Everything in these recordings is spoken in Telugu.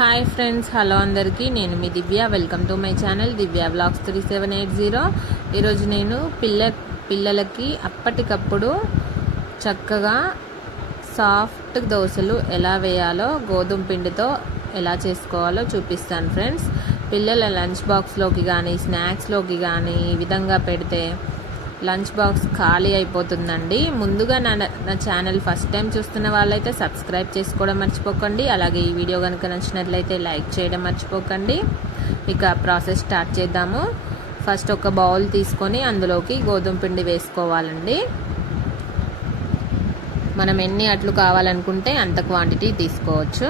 హాయ్ ఫ్రెండ్స్ హలో అందరికీ. నేను మీ Divya. Welcome to my channel Divya blogs three seven eight zero. ఈరోజు నేను పిల్ల పిల్లలకి అప్పటికప్పుడు చక్కగా సాఫ్ట్ దోశలు ఎలా వేయాలో గోధుమ పిండితో ఎలా చేసుకోవాలో చూపిస్తాను ఫ్రెండ్స్. పిల్లల లంచ్ బాక్స్లోకి కానీ స్నాక్స్లోకి కానీ ఈ విధంగా పెడితే లంచ్ బాక్స్ ఖాళీ అయిపోతుందండి. ముందుగా నా నా ఛానల్ ఫస్ట్ టైం చూస్తున్న వాళ్ళైతే సబ్స్క్రైబ్ చేసుకోవడం మర్చిపోకండి. అలాగే ఈ వీడియో కనుక నచ్చినట్లయితే లైక్ చేయడం మర్చిపోకండి. ఇక ప్రాసెస్ స్టార్ట్ చేద్దాము. ఫస్ట్ ఒక బౌల్ తీసుకొని అందులోకి గోధుమ పిండి వేసుకోవాలండి. మనం ఎన్ని అట్లు కావాలనుకుంటే అంత క్వాంటిటీ తీసుకోవచ్చు.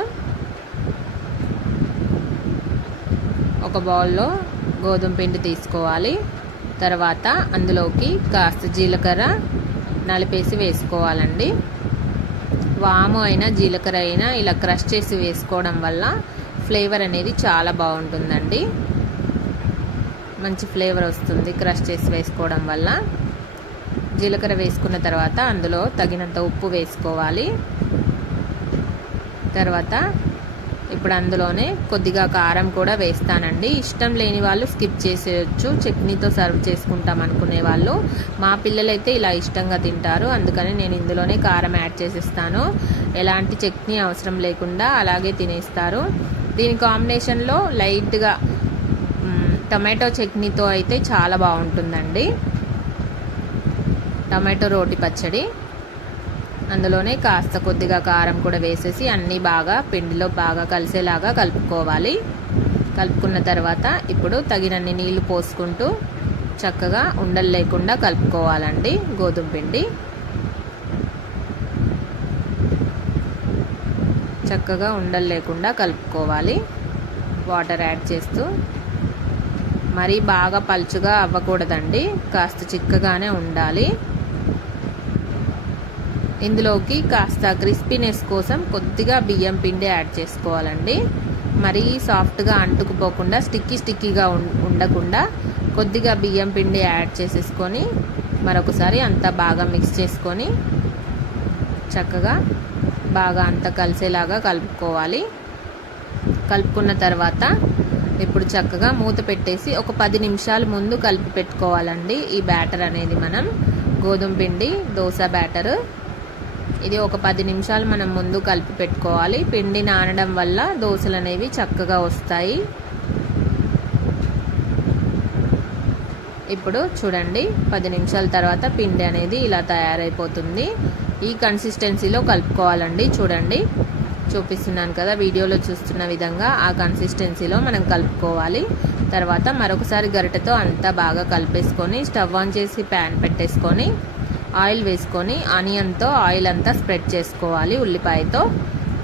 ఒక బౌల్లో గోధుమ పిండి తీసుకోవాలి. తర్వాత అందులోకి కాస్త జీలకర్ర నలిపేసి వేసుకోవాలండి. వాము అయినా జీలకర్ర అయినా ఇలా క్రష్ చేసి వేసుకోవడం వల్ల ఫ్లేవర్ అనేది చాలా బాగుంటుందండి. మంచి ఫ్లేవర్ వస్తుంది క్రష్ చేసి వేసుకోవడం వల్ల. జీలకర్ర వేసుకున్న తర్వాత అందులో తగినంత ఉప్పు వేసుకోవాలి. తర్వాత ఇప్పుడు అందులోనే కొద్దిగా కారం కూడా వేస్తానండి. ఇష్టం లేని వాళ్ళు స్కిప్ చేసేయచ్చు. చట్నీతో సర్వ్ చేసుకుంటాం అనుకునే వాళ్ళు. మా పిల్లలైతే ఇలా ఇష్టంగా తింటారు. అందుకని నేను ఇందులోనే కారం యాడ్ చేసేస్తాను. ఎలాంటి చట్నీ అవసరం లేకుండా అలాగే తినేస్తారు. దీని కాంబినేషన్లో లైట్గా టమాటో చట్నీతో అయితే చాలా బాగుంటుందండి. టమాటో రోటి పచ్చడి. అందులోనే కాస్త కొద్దిగా కారం కూడా వేసేసి అన్నీ బాగా పిండిలో బాగా కలిసేలాగా కలుపుకోవాలి. కలుపుకున్న తర్వాత ఇప్పుడు తగినన్ని నీళ్ళు పోసుకుంటూ చక్కగా ఉండలు లేకుండా కలుపుకోవాలండి గోధుమ పిండి. చక్కగా ఉండలు లేకుండా కలుపుకోవాలి. వాటర్ యాడ్ చేస్తూ మరీ బాగా పలుచుగా అవ్వకూడదండి. కాస్త చిక్కగానే ఉండాలి. ఇందులోకి కాస్త క్రిస్పీనెస్ కోసం కొద్దిగా బియ్యం పిండి యాడ్ చేసుకోవాలండి. మరీ సాఫ్ట్గా అంటుకుపోకుండా స్టిక్కీ స్టిక్కీగా ఉండకుండా కొద్దిగా బియ్యం పిండి యాడ్ చేసేసుకొని మరొకసారి అంతా బాగా మిక్స్ చేసుకొని చక్కగా బాగా అంతా కలిసేలాగా కలుపుకోవాలి. కలుపుకున్న తర్వాత ఇప్పుడు చక్కగా మూత పెట్టేసి ఒక పది నిమిషాల ముందు కలిపి పెట్టుకోవాలండి ఈ బ్యాటర్ అనేది మనం. గోధుమ పిండి దోశ బ్యాటర్ ఇది ఒక పది నిమిషాలు మనం ముందు కలిపి పెట్టుకోవాలి. పిండి నానడం వల్ల దోశలు అనేవి చక్కగా వస్తాయి. ఇప్పుడు చూడండి పది నిమిషాల తర్వాత పిండి అనేది ఇలా తయారైపోతుంది. ఈ కన్సిస్టెన్సీలో కలుపుకోవాలండి. చూడండి చూపిస్తున్నాను కదా వీడియోలో చూస్తున్న విధంగా ఆ కన్సిస్టెన్సీలో మనం కలుపుకోవాలి. తర్వాత మరొకసారి గరిటెతో అంతా బాగా కలిపేసుకొని స్టవ్ ఆన్ చేసి ప్యాన్ పెట్టేసుకొని ఆయిల్ వేసుకొని ఆనియన్తో ఆయిల్ అంతా స్ప్రెడ్ చేసుకోవాలి ఉల్లిపాయతో.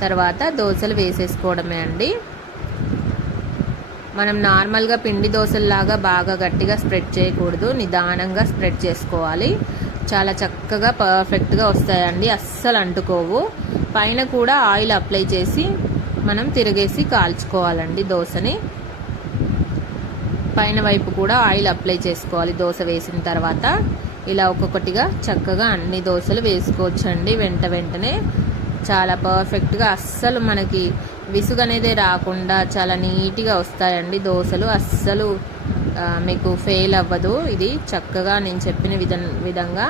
తర్వాత దోశలు వేసేసుకోవడమే అండి. మనం నార్మల్గా పిండి దోశల్లాగా బాగా గట్టిగా స్ప్రెడ్ చేయకూడదు నిదానంగా స్ప్రెడ్ చేసుకోవాలి. చాలా చక్కగా పర్ఫెక్ట్గా వస్తాయండి అస్సలు అంటుకోవు. పైన కూడా ఆయిల్ అప్లై చేసి మనం తిరిగేసి కాల్చుకోవాలండి దోశని. పైన వైపు కూడా ఆయిల్ అప్లై చేసుకోవాలి దోశ వేసిన తర్వాత. ఇలా ఒక్కొక్కటిగా చక్కగా అన్ని దోశలు వేసుకోవచ్చండి. వెంట వెంటనే చాలా పర్ఫెక్ట్గా అస్సలు మనకి విసుగు అనేది రాకుండా చాలా నీట్గా వస్తాయండి దోశలు. అస్సలు మీకు ఫెయిల్ అవ్వదు. ఇది చక్కగా నేను చెప్పిన విధ విధంగా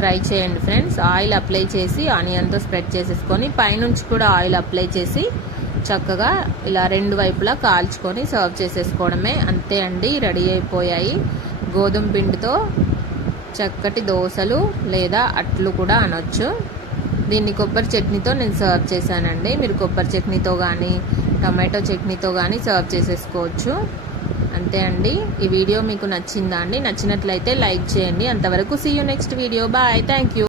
ట్రై చేయండి ఫ్రెండ్స్. ఆయిల్ అప్లై చేసి ఆనియన్తో స్ప్రెడ్ చేసేసుకొని పైనుంచి కూడా ఆయిల్ అప్లై చేసి చక్కగా ఇలా రెండు వైపులా కాల్చుకొని సర్వ్ చేసేసుకోవడమే. అంతే అండి రెడీ అయిపోయాయి. గోధుమ పిండితో చక్కటి దోశలు లేదా అట్లు కూడా అనొచ్చు. దీన్ని కొబ్బరి చట్నీతో నేను సర్వ్ చేశానండి. మీరు కొబ్బరి చట్నీతో కానీ టమాటో చట్నీతో కానీ సర్వ్ చేసేసుకోవచ్చు. అంతే అండి. ఈ వీడియో మీకు నచ్చిందా అండి? నచ్చినట్లయితే లైక్ చేయండి. అంతవరకు see you next video bye thank you